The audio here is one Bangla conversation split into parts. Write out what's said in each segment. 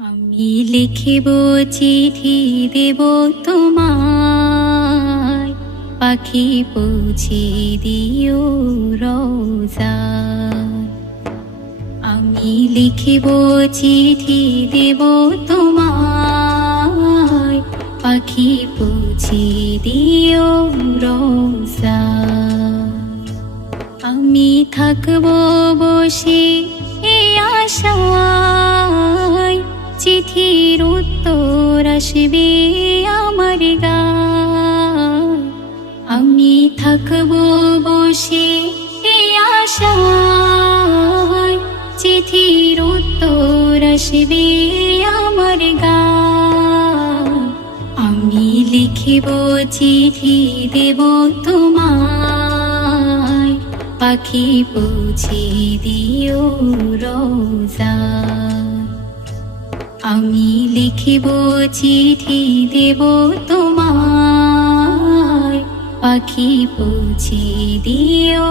আমি লিখিব চিঠি দেব তোমায়, পাখি পৌঁছে দিও রোজায়। আমি লিখিব চিঠি দেব তোমায়, পাখি পৌঁছে দিও রোজায়। আমি থাকব বসে এই আশায়, চিঠির উত্তর আসবে আমার গায়। আমি থাকব বসে এই আশায়, চিঠির উত্তর আসবে আমার গায়। আমি লিখিব চিঠি দেব তোমায়, পাখি পৌঁছে দিও রোজায়। আমি লিখিব চিঠি দেব তোমায়, পাখি পৌঁছে দিও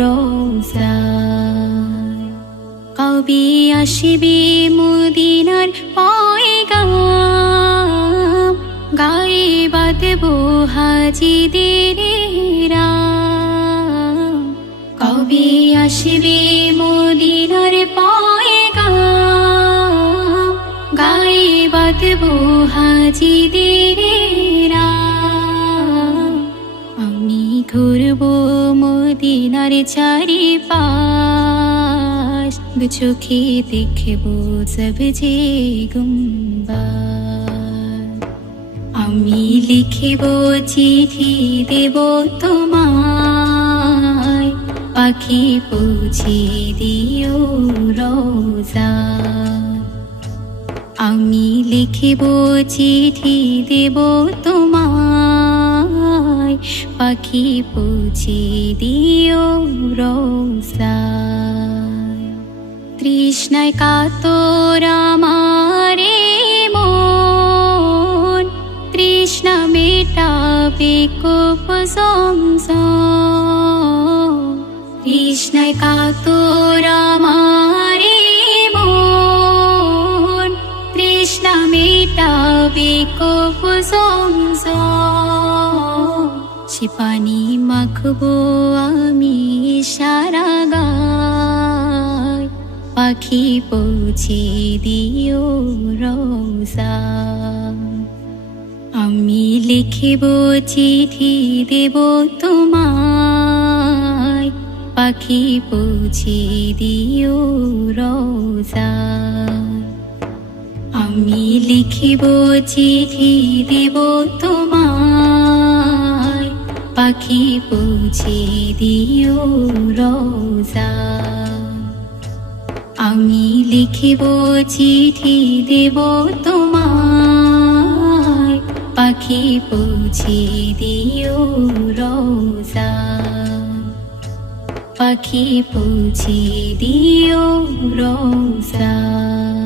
রোজায়। কবে আসবে মদিনার পয়গাম, গায়ে বাঁধব হাজিদের রাম। কবে আসবে মদিনার পয়গাম, গায়ে বাঁধব হাজিদের রাম। আমি ঘুরব মদিনার চারিপাশ, দু চোখে দেখব সবজে গুম্বাদ। আমি লিখিব চিঠি দেব তোমায়, পাখি পৌঁছে দিও রোজায়। আমি লিখিব চিঠি দেব তোমায়, পাখি পৌঁছে দিও রোজায়। তৃষ্ণায় কাতর আমার মন, তৃষ্ণা মেটাবে কূপ জমজম। তৃষ্ণায় কাতর আমার মন, তৃষ্ণা মেটাবে কূপ জমজম। সে পানি মাখবো আমি সারা গায়, পাখি পৌঁছে দিও রোজায়। আমি লিখিব চিঠি দেব তোমায়, পাখি পৌঁছে দিও রোজায়। আমি লিখিব চিঠি দেব তোমায়, পাখি পৌঁছে দিও রোজায়। আমি লিখিব চিঠি দেব তোমায়, পাখি পৌঁছে দিও রোজায়। পাখি পৌঁছে দিও রোজায়।